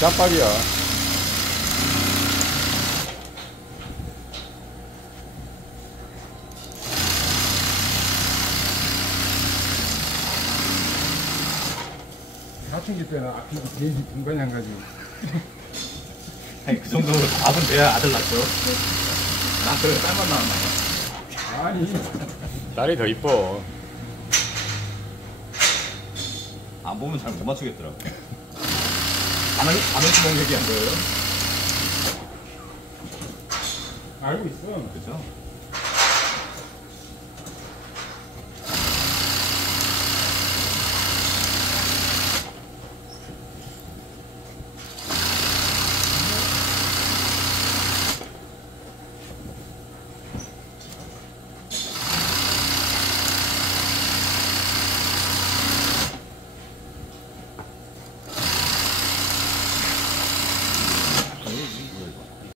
짬밥이야. 사춘기 때는 앞이 돼지 분간양 가지고. 아니 그 정도로 밥은 돼야 아들 낳죠. 난 그래 딸만 낳았나. 아니 딸이 더 이뻐. 안 보면 잘 못 맞추겠더라고. 반응 주먹 얘기한 거예요? 알고 있어. 그죠?